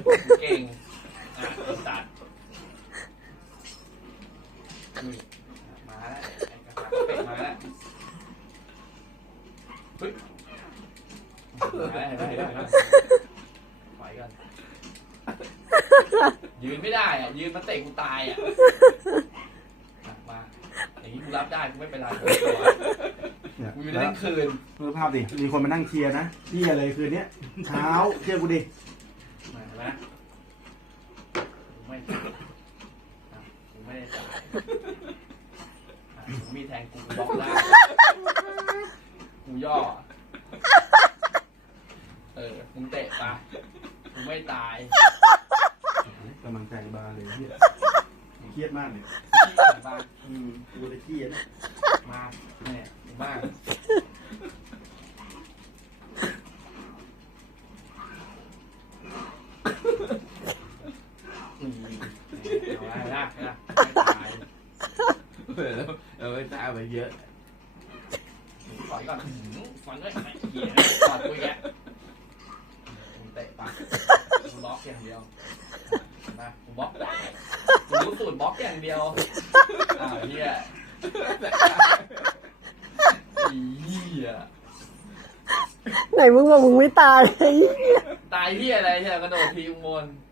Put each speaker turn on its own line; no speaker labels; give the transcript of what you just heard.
เก่งตัดมาแล้วไอ้กระถางเป็ดมาแล้วเฮ้ยได้ปล่อยก่อนยืนไม่ได้อ่ะยืนมาเตะกูตายอ่ะมาอย่างนี้กูรับได้กูไม่เป็นไรกูอยู่ได้ทั้งคืน
ดูภาพดิมีคนมานั่งเชียร์นะเชียร์เลยคืนนี้เช้าเชียร์กูดิ
มาแล้วกูไม่ได้จ่ายกูมีแทงกูบล็อกได้กูย่อมึงเตะปะมึงไม่ตาย
กำลังใจบาเลยเครียดมากเลย
บ้า
กูเลยเครียด
มาเนี่ยบ้าเอาละไม่ตาย
เราไม่ตายไปเยอะ
ถอยก่อนฟันด้วยไอ้เหี้ยถอดกูแยะมึงเตะปะมึงบล็อกอย่างเดียวมามึงบล็อกได้มึงรู้สูตรบล็อกอย่างเดียวเหี้ยเหี้ย
ไหนมึงบอกมึงไม่ตาย
ตายเหี้ยอะไรเหี้ยกระโดดทีมบน